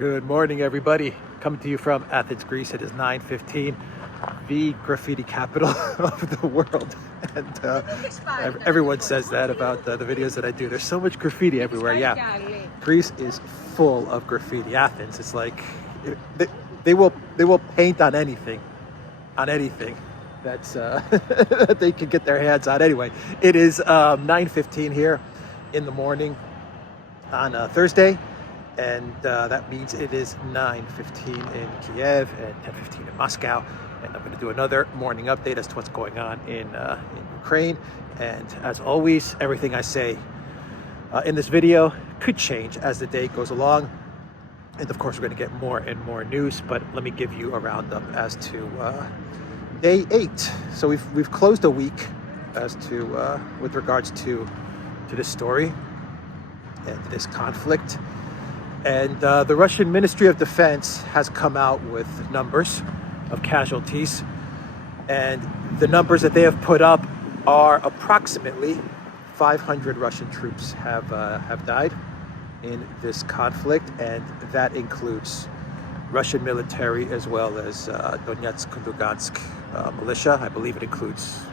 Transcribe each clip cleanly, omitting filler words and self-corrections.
Good morning, everybody. Coming to you from Athens, Greece. It is 9:15, the graffiti capital of the world. And everyone says that about the videos that I do. There's so much graffiti everywhere. Yeah, Greece is full of graffiti. Athens, it's like they will paint on anything that's that they can get their hands on. Anyway, it is 9:15 here in the morning on Thursday. And that means it is 9:15 in Kiev and 10:15 in Moscow. And I'm going to do another morning update as to what's going on in Ukraine. And as always, everything I say in this video could change as the day goes along. And of course, we're going to get more and more news. But let me give you a roundup as to day 8. So we've closed a week as to with regards to this story and this conflict. And the Russian Ministry of Defense has come out with numbers of casualties. And the numbers that they have put up are approximately 500 Russian troops have died in this conflict. And that includes Russian military as well as Donetsk and Lugansk militia. I believe it includes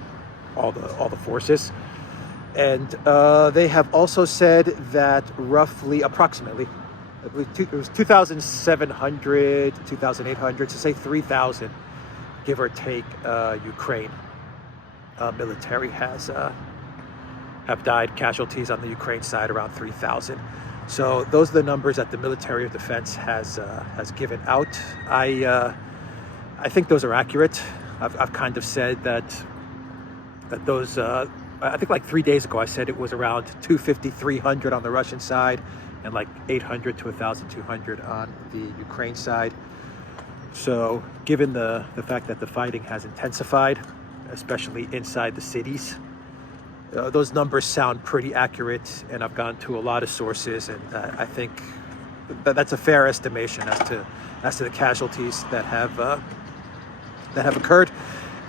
all the forces. And they have also said that approximately, I believe it was 2,700, 2,800, so say 3,000, give or take, Ukraine military have died. Casualties on the Ukraine side around 3,000. So those are the numbers that the military of defense has given out. I think those are accurate. I've kind of said that those. I think like 3 days ago I said it was around 250, 300 on the Russian side, and like 800 to 1,200 on the Ukraine side. So given the fact that the fighting has intensified, especially inside the cities, those numbers sound pretty accurate, and I've gone to a lot of sources, and I think that's a fair estimation as to the casualties that have occurred.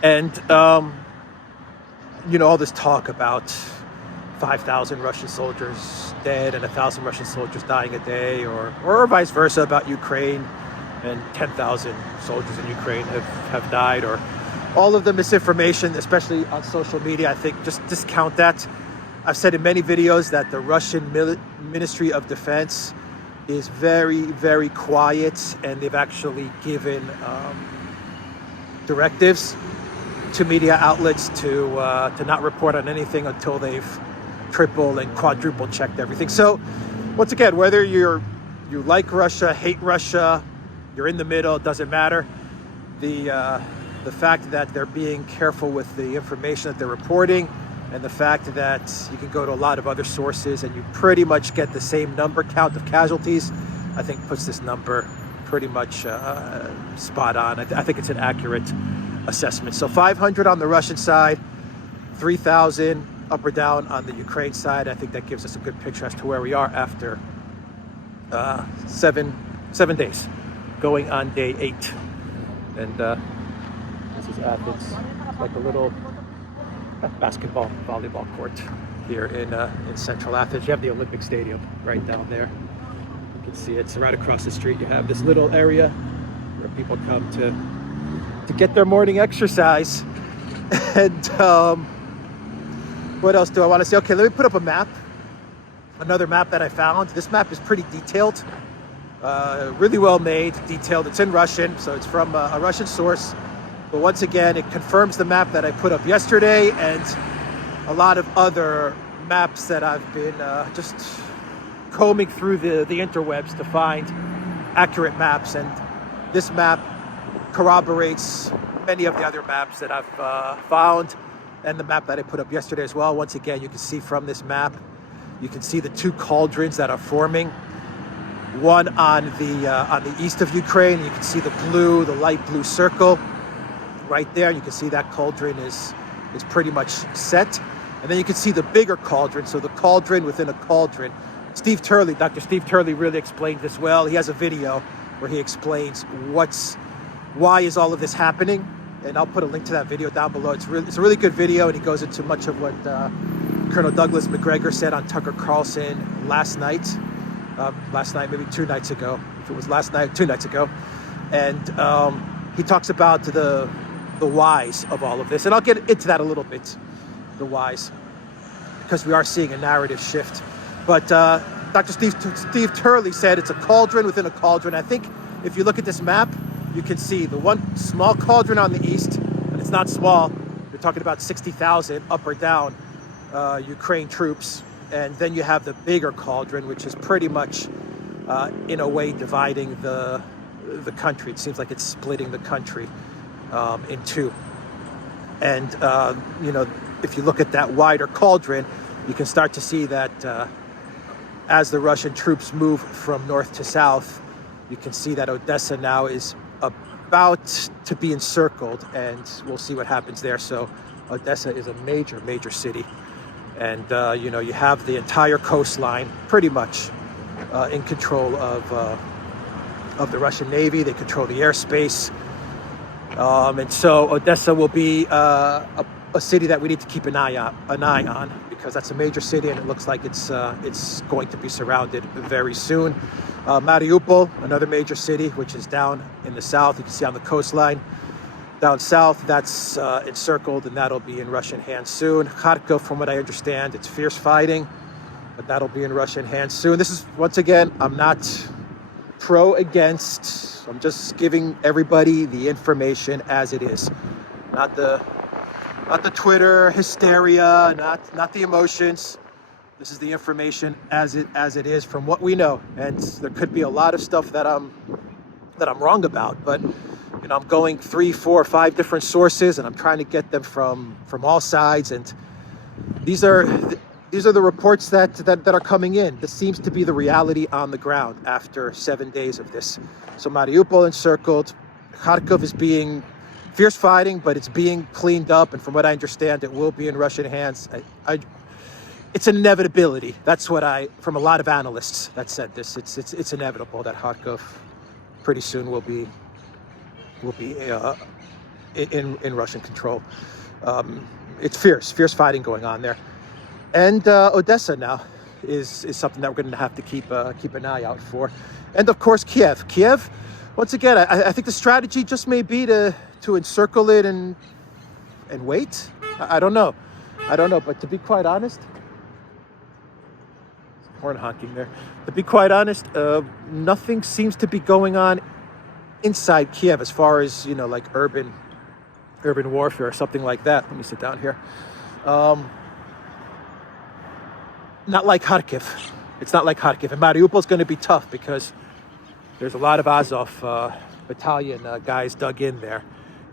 And all this talk about 5,000 Russian soldiers dead and 1,000 Russian soldiers dying a day, or vice versa about Ukraine, and 10,000 soldiers in Ukraine have died, or all of the misinformation, especially on social media. I think just discount that. I've said in many videos that the Russian Ministry of Defense is very, very quiet, and they've actually given directives to media outlets to not report on anything until they've triple and quadruple checked everything. So once again, whether you like Russia, hate Russia, you're in the middle, it doesn't matter. The fact that they're being careful with the information that they're reporting, and the fact that you can go to a lot of other sources and you pretty much get the same number count of casualties, I think puts this number pretty much spot on. I think it's an accurate assessment. So 500 on the Russian side, 3,000 up or down on the Ukraine side. I think that gives us a good picture as to where we are after 7 days, going on day 8. And this is Athens, like a little basketball, volleyball court here in central Athens. You have the Olympic Stadium right down there. You can see it's right across the street. You have this little area where people come to get their morning exercise. And what else do I want to say? Okay, let me put up a map. Another map that I found. This map is pretty detailed, really well made, detailed. It's in Russian, so it's from a Russian source. But once again, it confirms the map that I put up yesterday, and a lot of other maps that I've been just combing through the interwebs to find accurate maps. And this map corroborates many of the other maps that I've found, and the map that I put up yesterday as well. Once again, you can see from this map, you can see the 2 cauldrons that are forming. One on the east of Ukraine. You can see the light blue circle right there. You can see that cauldron is pretty much set. And then you can see the bigger cauldron. So the cauldron within a cauldron. Dr. Steve Turley really explained this well. He has a video where he explains why is all of this happening. And I'll put a link to that video down below. It's a really good video, and he goes into much of what Colonel Douglas Macgregor said on Tucker Carlson last night, maybe 2 nights ago. if it was last night, 2 nights ago, and he talks about the whys of all of this, and I'll get into that a little bit, the whys, because we are seeing a narrative shift. But Dr. Steve Turley said it's a cauldron within a cauldron. I think if you look at this map, you can see the one small cauldron on the east, and it's not small. You're talking about 60,000 up or down Ukraine troops. And then you have the bigger cauldron, which is pretty much, in a way, dividing the country. It seems like it's splitting the country in two. And, you know, if you look at that wider cauldron, you can start to see that as the Russian troops move from north to south, you can see that Odessa now is about to be encircled, and we'll see what happens there. So Odessa is a major, major city. And, you know, you have the entire coastline pretty much in control of the Russian Navy. They control the airspace. And so Odessa will be a city that we need to keep an eye on, because that's a major city, and it looks like it's going to be surrounded very soon. Mariupol, another major city, which is down in the south. You can see on the coastline down south, that's encircled, and that'll be in Russian hands soon. Kharkov, from what I understand, it's fierce fighting, but that'll be in Russian hands soon. This is, once again, I'm not pro-against. I'm just giving everybody the information as it is. Not the Twitter hysteria, not the emotions. This is the information as it is from what we know. And there could be a lot of stuff that I'm wrong about, but you know, I'm going 3, 4, 5 different sources, and I'm trying to get them from all sides. And these are the reports that are coming in. This seems to be the reality on the ground after 7 days of this. So Mariupol encircled. Kharkov is being fierce fighting, but it's being cleaned up, and from what I understand, it will be in Russian hands. It's an inevitability. That's what from a lot of analysts that said this. It's inevitable that Kharkov pretty soon will be in Russian control. It's fierce fighting going on there, and Odessa now is something that we're going to have to keep an eye out for, and of course Kiev. Once again, I think the strategy just may be to encircle it and wait. I don't know, but to be quite honest, horn honking there. To be quite honest, nothing seems to be going on inside Kiev as far as, you know, like urban warfare or something like that. Let me sit down here. Not like Kharkiv. It's not like Kharkiv. And Mariupol is going to be tough because there's a lot of Azov battalion guys dug in there,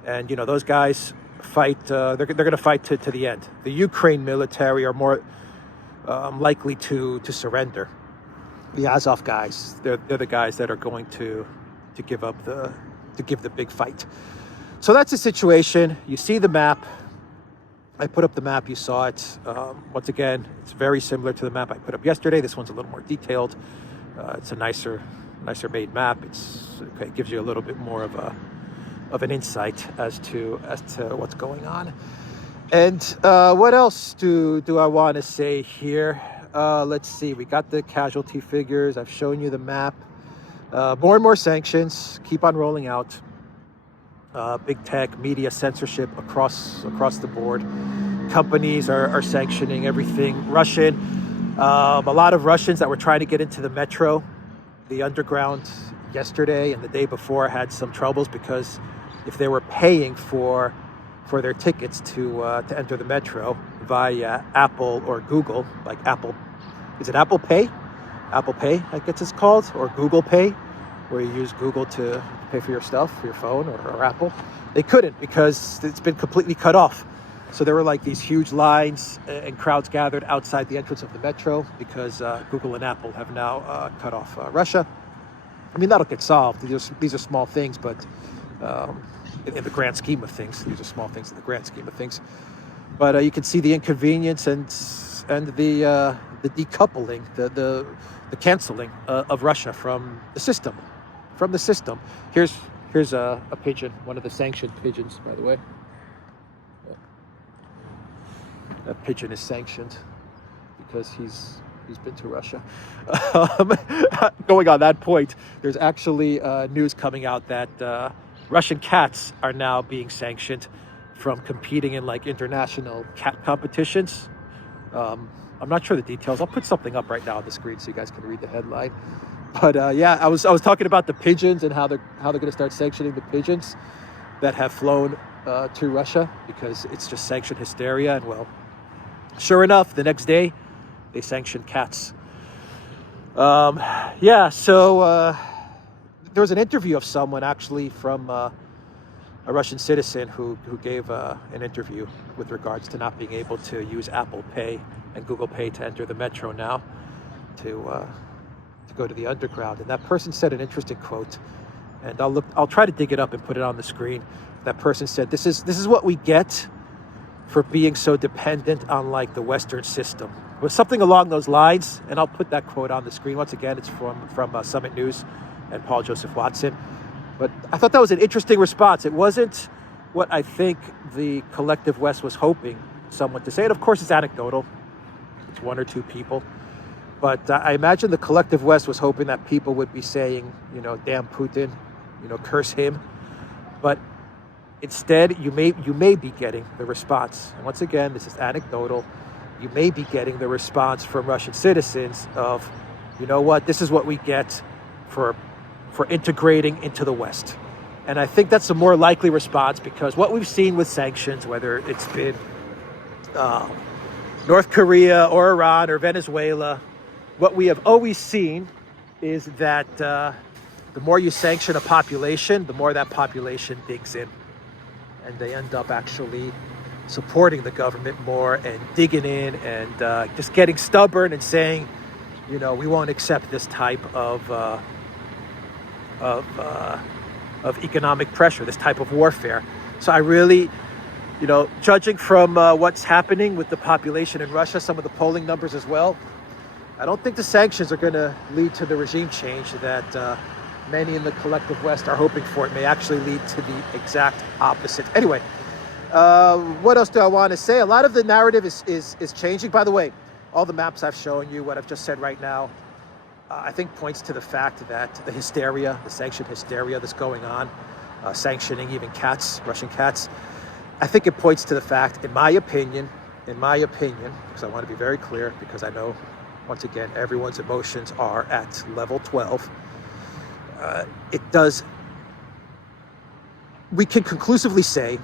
and you know, those guys fight. They're going to fight to the end. The Ukraine military are more likely to surrender. The Azov guys, they're the guys that are going to give the big fight. So that's the situation. You see the map. I put up the map. You saw it. Once again, it's very similar to the map I put up yesterday. This one's a little more detailed. It's a nicer made map. It gives you a little bit more of an insight as to what's going on. And what else do I want to say here? Let's see. We got the casualty figures. I've shown you the map. More and more sanctions keep on rolling out. Big tech, media censorship across the board. Companies are sanctioning everything Russian. A lot of Russians that were trying to get into the metro, the underground, yesterday and the day before had some troubles, because if they were paying for their tickets to enter the metro via Apple or Google, like Apple, is it Apple Pay? Apple Pay, I guess it's called, or Google Pay, where you use Google to pay for your stuff, for your phone or Apple. They couldn't, because it's been completely cut off. So there were like these huge lines and crowds gathered outside the entrance of the metro because Google and Apple have now cut off Russia. I mean, that'll get solved. These are small things, but in the grand scheme of things, these are small things in the grand scheme of things. But you can see the inconvenience and the decoupling, the canceling of Russia from the system. Here's a pigeon, one of the sanctioned pigeons, by the way. That pigeon is sanctioned because he's who's been to Russia. Um, Going on that point, there's actually news coming out that Russian cats are now being sanctioned from competing in like international cat competitions. I'm not sure the details. I'll put something up right now on the screen so you guys can read the headline. But yeah, I was talking about the pigeons and how they're going to start sanctioning the pigeons that have flown to Russia because it's just sanctioned hysteria. And well, sure enough, the next day they sanctioned cats. Yeah, so there was an interview of someone actually from a Russian citizen who gave an interview with regards to not being able to use Apple Pay and Google Pay to enter the metro now to go to the underground. And that person said an interesting quote, and I'll try to dig it up and put it on the screen. That person said, "This is what we get for being so dependent on like the Western system." It was something along those lines, and I'll put that quote on the screen once again. It's from Summit News and Paul Joseph Watson. But I thought that was an interesting response. It wasn't what I think the collective West was hoping someone to say. And of course, it's anecdotal. It's one or two people. But I imagine the collective West was hoping that people would be saying, you know, damn Putin, you know, curse him. But instead, you may be getting the response. And once again, this is anecdotal. You may be getting the response from Russian citizens of, you know what, this is what we get for integrating into the West. And I think that's a more likely response because what we've seen with sanctions, whether it's been North Korea or Iran or Venezuela, what we have always seen is that the more you sanction a population, the more that population digs in. And they end up actually supporting the government more and digging in and just getting stubborn and saying, you know, we won't accept this type of economic pressure, this type of warfare. So I really, you know, judging from what's happening with the population in Russia, some of the polling numbers as well, I don't think the sanctions are going to lead to the regime change that many in the collective West are hoping for. It may actually lead to the exact opposite. Anyway, what else do I want to say? A lot of the narrative is changing. By the way, all the maps I've shown you, what I've just said right now, I think points to the fact that the hysteria, the sanctioned hysteria that's going on, sanctioning even cats, Russian cats, I think it points to the fact, in my opinion, because I want to be very clear, because I know, once again, everyone's emotions are at level 12. We can conclusively say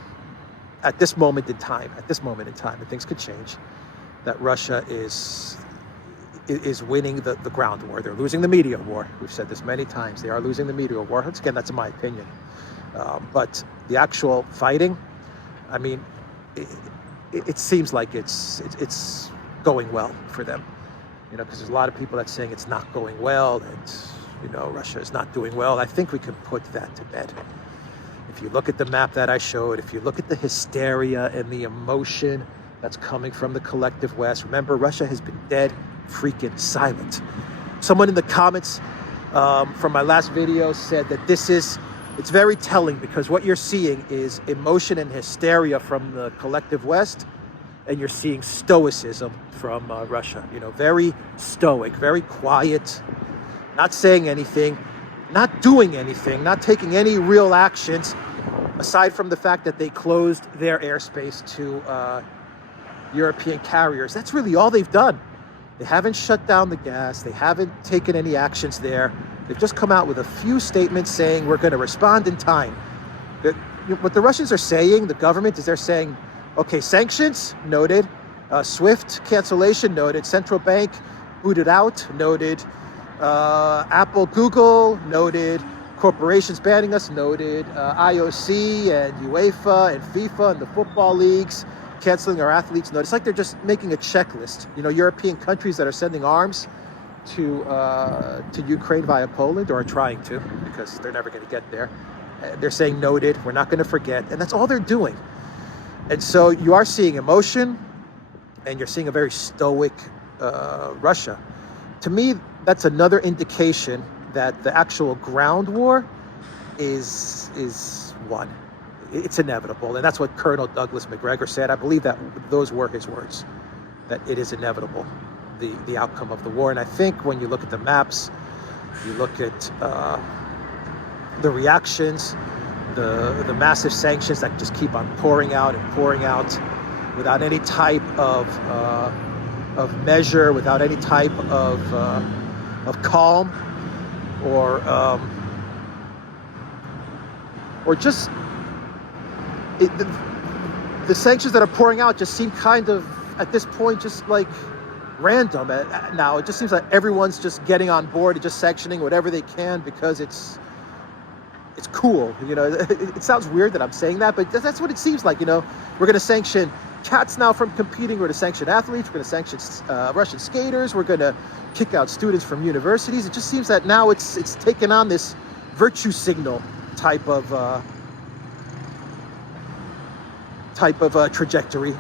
at this moment in time, and things could change, that Russia is winning the ground war. They're losing the media war. We've said this many times. They are losing the media war. Once again, that's in my opinion. But the actual fighting, I mean, it seems like it's going well for them. You know, because there's a lot of people that's saying it's not going well and, you know, Russia is not doing well. I think we can put that to bed. If you look at the map that I showed, if you look at the hysteria and the emotion that's coming from the collective West, remember, Russia has been dead freaking silent. Someone in the comments from my last video said that it's very telling because what you're seeing is emotion and hysteria from the collective West, and you're seeing stoicism from Russia. You know, very stoic, very quiet, not saying anything, not doing anything, not taking any real actions, aside from the fact that they closed their airspace to European carriers. That's really all they've done. They haven't shut down the gas. They haven't taken any actions there. They've just come out with a few statements saying we're going to respond in time. What the Russians are saying, the government, is they're saying, okay, sanctions, noted. SWIFT cancellation, noted. Central bank booted out, noted. Apple, Google, noted. Corporations banning us, noted. IOC and UEFA and FIFA and the football leagues canceling our athletes, noted. It's like they're just making a checklist. You know, European countries that are sending arms to Ukraine via Poland, or are trying to, because they're never going to get there. They're saying noted, we're not going to forget, and that's all they're doing. And so you are seeing emotion, and you're seeing a very stoic Russia. To me, that's another indication that the actual ground war is won. It's inevitable, and that's what Colonel Douglas McGregor said. I believe that those were his words, that it is inevitable, the outcome of the war. And I think when you look at the maps, you look at the reactions, the massive sanctions that just keep on pouring out without any type of measure, without any type of calm, or just the sanctions that are pouring out just seem kind of, at this point, just like random. Now it just seems like everyone's just getting on board and just sanctioning whatever they can because it's cool. You know, it sounds weird that I'm saying that, but that's what it seems like. You know, we're going to sanction cats now from competing. We're going to sanction athletes. We're going to sanction Russian skaters. We're going to kick out students from universities. It just seems that now it's taken on this virtue signal type of trajectory.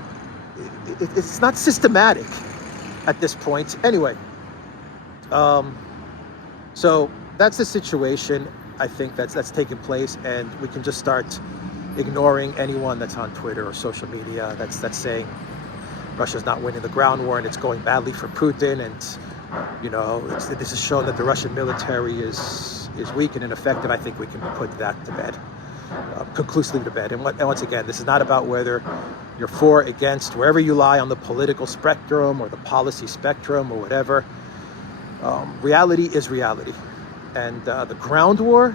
It's not systematic at this point. Anyway, so that's the situation. I think that's taking place, and we can just start ignoring anyone that's on Twitter or social media that's saying Russia's not winning the ground war and it's going badly for Putin, and you know, this has shown that the Russian military is weak and ineffective. I think we can put that to bed, conclusively to bed. And once again, this is not about whether you're for, against, wherever you lie on the political spectrum or the policy spectrum or whatever. Reality is reality, and the ground war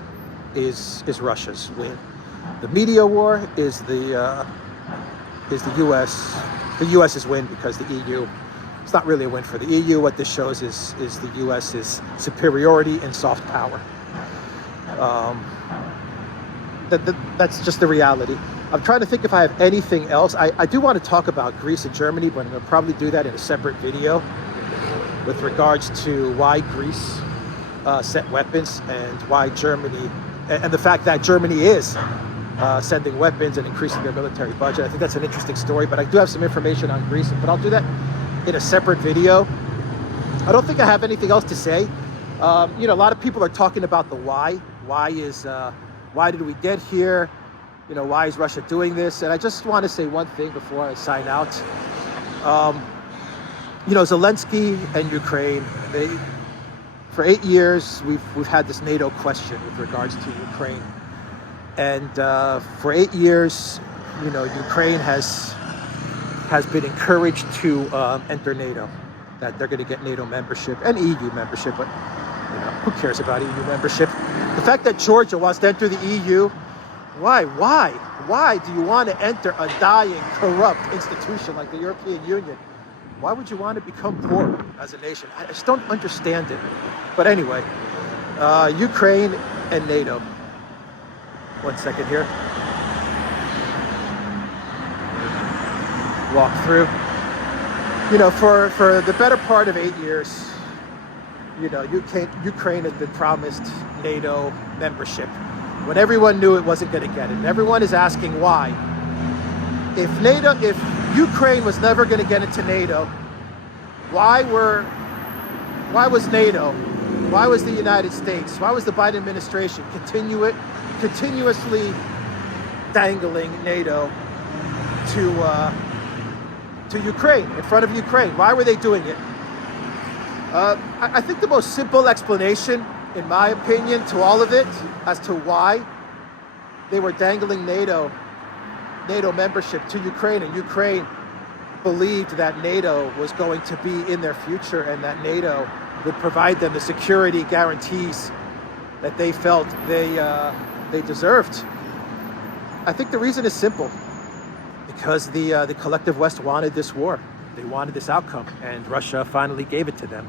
is Russia's win. The media war is the U.S. The U.S.'s win, because the EU, it's not really a win for the EU. What this shows is the U.S.'s superiority in soft power. That's just the reality. I'm trying to think if I have anything else. I do want to talk about Greece and Germany, but I'm going to probably do that in a separate video with regards to why Greece sent weapons and why Germany, and the fact that Germany is sending weapons and increasing their military budget. I think that's an interesting story, but I do have some information on Greece, but I'll do that in a separate video. I don't think I have anything else to say. You know, a lot of people are talking about the why. Why did we get here? You know, why is Russia doing this? And I just want to say one thing before I sign out. You know, Zelensky and Ukraine, for 8 years, we've had this NATO question with regards to Ukraine. And for 8 years, you know, Ukraine has been encouraged to enter NATO, that they're going to get NATO membership and EU membership, but you know, who cares about EU membership? The fact that Georgia wants to enter the EU, why do you want to enter a dying, corrupt institution like the European Union? Why would you want to become poor as a nation? I just don't understand it. But anyway, Ukraine and NATO. One second here. Walk through. You know, for the better part of 8 years, you know, Ukraine has been promised NATO membership when everyone knew it wasn't going to get it. And everyone is asking why. If Ukraine was never going to get into NATO, why was NATO, why was the United States, why was the Biden administration continuously dangling NATO to Ukraine, in front of Ukraine? Why were they doing it? I think the most simple explanation, in my opinion, to all of it, as to why they were dangling NATO membership to Ukraine, and Ukraine believed that NATO was going to be in their future and that NATO would provide them the security guarantees that they felt they deserved. I think the reason is simple, because the collective West wanted this war. They wanted this outcome, and Russia finally gave it to them.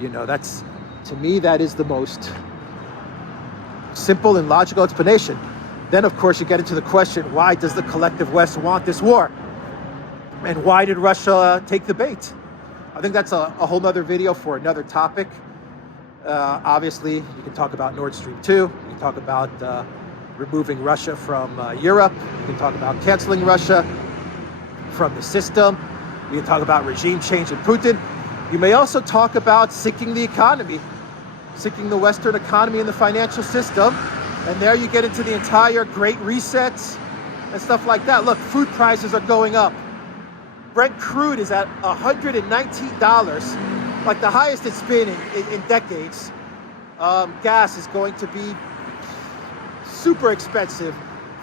You know, that's, to me, that is the most simple and logical explanation. Then, of course, you get into the question, why does the collective West want this war? And why did Russia take the bait? I think that's a whole nother video for another topic. Obviously, you can talk about Nord Stream 2. You can talk about removing Russia from Europe. You can talk about canceling Russia from the system. You can talk about regime change in Putin. You may also talk about sinking the economy, sinking the Western economy and the financial system. And there you get into the entire Great Resets and stuff like that. Look, food prices are going up. Brent crude is at $119 like the highest it's been in decades. Gas is going to be super expensive.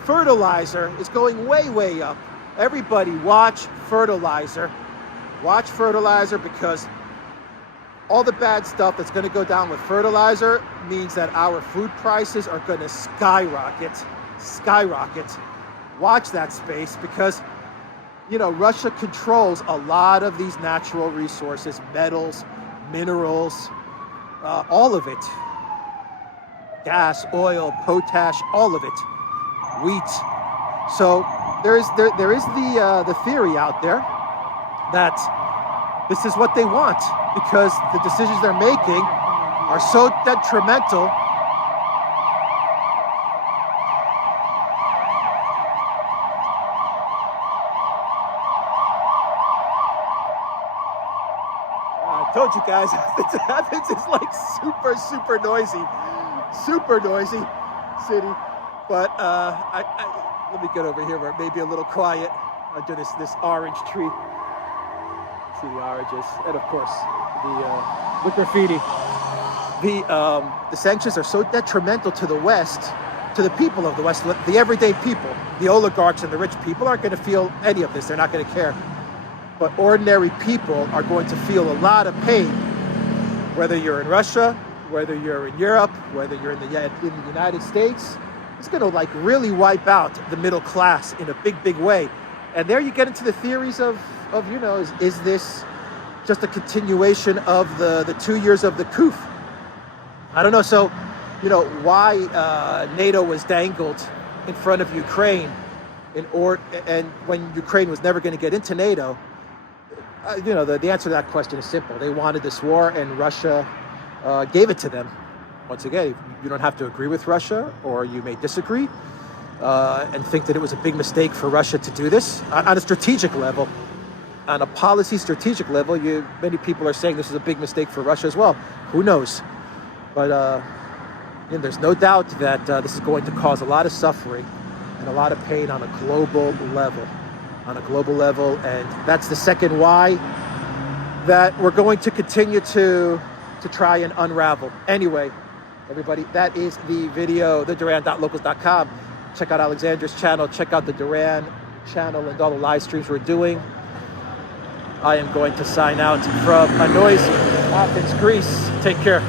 Fertilizer is going way, way up. Everybody watch fertilizer. Watch fertilizer, because all the bad stuff that's going to go down with fertilizer means that our food prices are going to skyrocket. Watch that space, because, you know, Russia controls a lot of these natural resources, metals, minerals, all of it. Gas, oil, potash, all of it. Wheat. So there is the theory out there that this is what they want, because the decisions they're making are so detrimental. I told you guys, Athens is like super noisy city. But let me get over here where it may be a little quiet under this orange tree. See the oranges, and of course the graffiti. The sanctions are so detrimental to the West, to the people of the West, the everyday people. The oligarchs and the rich people aren't going to feel any of this. They're not going to care. But ordinary people are going to feel a lot of pain, whether you're in Russia, whether you're in Europe, whether you're in the United States. It's going to like really wipe out the middle class in a big way. And there you get into the theories of you know, is this just a continuation of the 2 years of the coup? I don't know. So, you know, why NATO was dangled in front of Ukraine and when Ukraine was never going to get into NATO, you know, the answer to that question is simple. They wanted this war, and Russia gave it to them. Once again, you don't have to agree with Russia, or you may disagree and think that it was a big mistake for Russia to do this on a strategic level. On a policy strategic level, many people are saying this is a big mistake for Russia as well. Who knows? But you know, there's no doubt that this is going to cause a lot of suffering and a lot of pain on a global level. And that's the second why that we're going to continue to try and unravel. Anyway, everybody, that is the video, theduran.locals.com. Check out Alexandra's channel, check out the Duran channel and all the live streams we're doing. I am going to sign out from a noisy Athens, Greece. Take care.